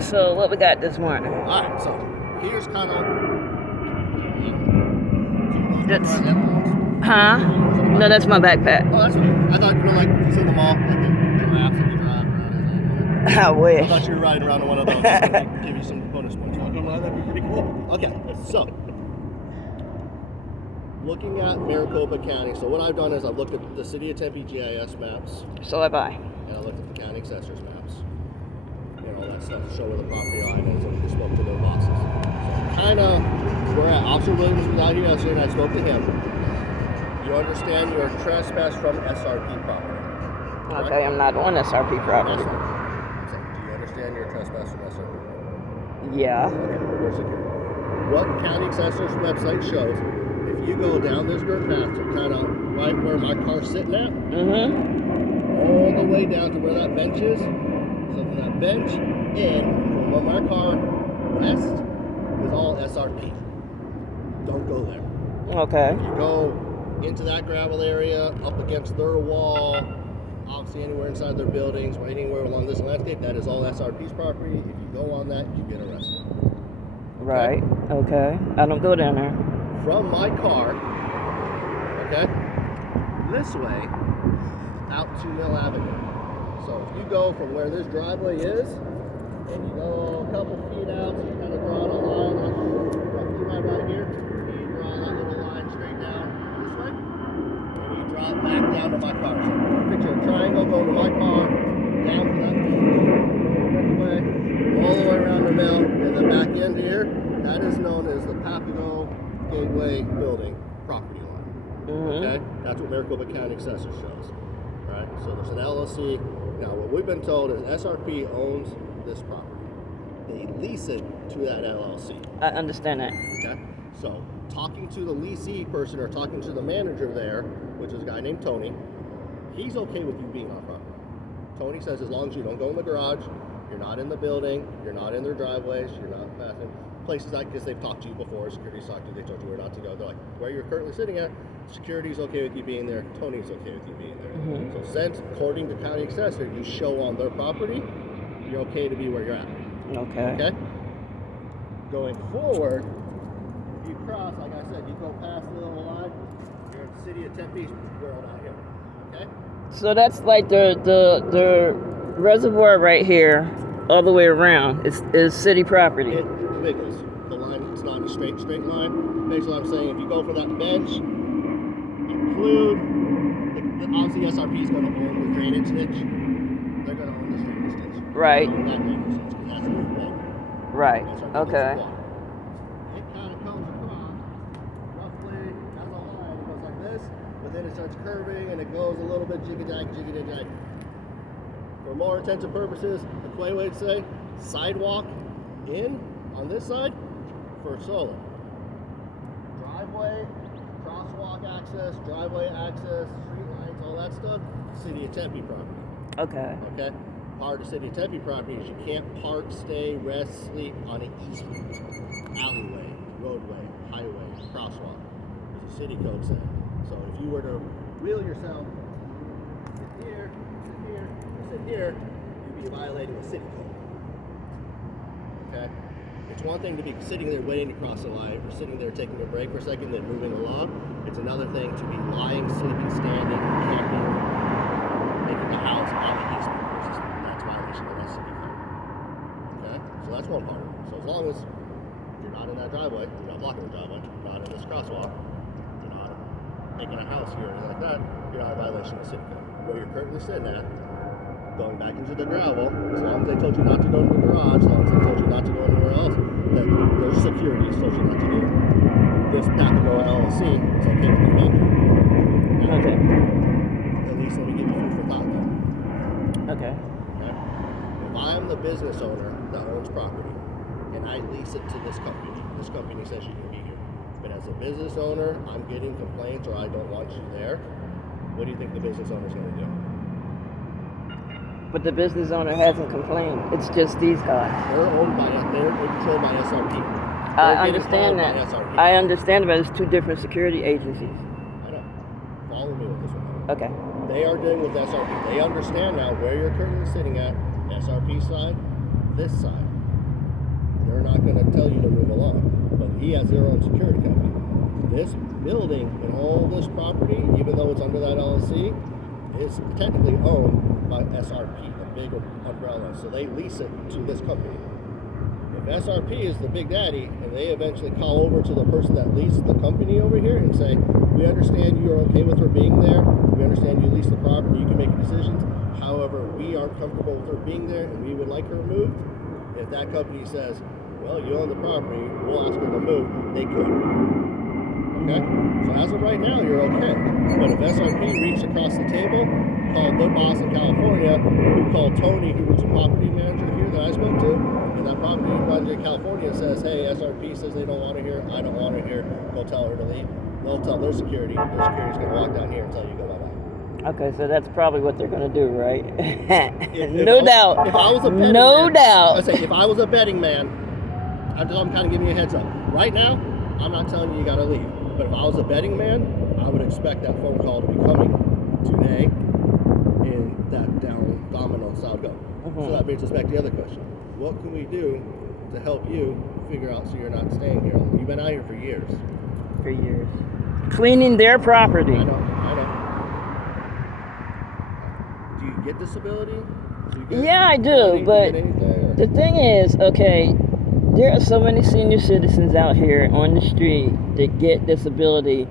So what we got this morning? Alright, so here's kind of... That's... Huh? No, that's my backpack. Oh, that's fine. I thought you were like, you in the mall, like the giraffes that you drive around. I wish. I thought you were riding around in one of those. Give you some bonus points. That'd be pretty cool. Okay, so... looking at Maricopa County, so what I've done is I've looked at the City of Tempe GIS maps. So have I. And I looked at the county assessors maps. You know, all that stuff to show where the property line is, and we just spoke to their bosses. So kind of where Officer Williams was out here yesterday, and I spoke to him. You understand you're trespass from SRP property. Correct? Okay, I'm not on SRP property. That's right. So, do you understand you're trespass from SRP property? Yeah. Okay, we're secure. What county assessor's website shows, if you go down this dirt path to kind of right where my car's sitting at, all the way down to where that bench is, so from that bench in, from where my car west, is all SRP. Don't go there. Okay. If you go into that gravel area, up against their wall, obviously anywhere inside their buildings, or anywhere along this landscape, that is all SRP's property. If you go on that, you get arrested. Right. Okay. I don't go down there. From my car, okay, this way, out to Mill Avenue. So if you go from where this driveway is, and you go a couple feet out, so you kind of draw a line, roughly right here, and you draw that little line straight down this way, and you draw it back down to my car. So picture a triangle going to my car, down to that way, all the way around the mill, and then back end here, that is known as the Papago Gateway Building property line. Okay? That's what Maricopa County Assessor shows. Right? So there's an LLC. Now, what we've been told is SRP owns this property. They lease it to that LLC. I understand that. Okay? So, talking to the leasee person or talking to the manager there, which is a guy named Tony, he's okay with you being on property. Tony says as long as you don't go in the garage, you're not in the building, you're not in their driveways, you're not passing places like this. They've talked to you before, security's talked to you, they told you where not to go. They're like, where you're currently sitting at, security's okay with you being there, Tony's okay with you being there. So since, according to county assessor, you show on their property, you're okay to be where you're at. Okay. Okay? Going forward, if you cross, like I said, you go past the little line, you're in the City of Tempe world out here. Okay? So that's like the reservoir right here, all the way around, is city property. It wiggles. The line, it's not a straight line. Basically, I'm saying if you go for that bench, include, obviously SRP is going to own the drainage ditch. They're going to own this drainage ditch. Right. That drainage ditch, because that's their water. Right. SRP Okay. gets the water. It kind of comes across, roughly, that's a line. It goes like this, but then it starts curving and it goes a little bit jiggy-jag. For more intents and purposes, the Quay way would say, sidewalk in on this side for solar. Driveway, crosswalk access, driveway access, street lights, all that stuff, City of Tempe property. Okay. Okay? Part of City of Tempe property is you can't park, stay, rest, sleep on an easement, alleyway, roadway, highway, crosswalk. There's a city code saying. So if you were to wheel yourself, sit here, sit here, you'd be violating the city code. Okay? It's one thing to be sitting there waiting to cross the line, or sitting there taking a break for a second, then moving along. It's another thing to be lying, sleeping, standing, camping, making the house on the easement. That's violation of that city code. Okay? So that's one part of it. So as long as you're not in that driveway, you're not blocking the driveway, you're not in this crosswalk, you're not making a house here or anything like that, you're not in violation of the city code. Where you're currently sitting at, going back into the gravel, as long as they told you not to go to the garage, as long as they told you not to go anywhere else, that their securities told you not to do. This Papago LLC is okay with you being here. Okay. At least let me give you food for thought though. Okay. Okay? If I'm the business owner that owns property, and I lease it to this company says you can be here. But as a business owner, I'm getting complaints or I don't want you there, what do you think the business owner's going to do? But the business owner hasn't complained. It's just these guys. They're controlled by SRP. I understand that. I understand, but it's two different security agencies. I know. Follow me with this one. Okay. They are dealing with SRP. They understand now where you're currently sitting at, SRP side, this side. They're not going to tell you to move along, but he has their own security company. This building and all this property, even though it's under that LLC, is technically owned by SRP, the big umbrella. So they lease it to this company. If SRP is the big daddy, and they eventually call over to the person that leased the company over here and say, we understand you're okay with her being there, we understand you lease the property, you can make decisions, however, we aren't comfortable with her being there and we would like her moved. If that company says, well, you own the property, we'll ask her to move, they could. Okay? So as of right now, you're okay. But if SRP reached across the table, called the boss in California, who called Tony, who was a property manager here that I spoke to, and that property manager in California says, hey, SRP says they don't want her here, I don't want her here, go tell her to leave. They'll tell their security's going to walk down here and tell you go bye-bye. Okay, so that's probably what they're going to do, right? No doubt. If I was a betting no man, doubt. I say, if I was a betting man, I'm kind of giving you a heads up. Right now, I'm not telling you got to leave. But if I was a betting man, I would expect that phone call to be coming today and that down domino style go. So that brings us back to the other question. What can we do to help you figure out so you're not staying here? You've been out here for years. For years. Cleaning their property. I know. Do you get disability? Yeah, I do, but the thing is, okay, there are so many senior citizens out here on the street that get disability,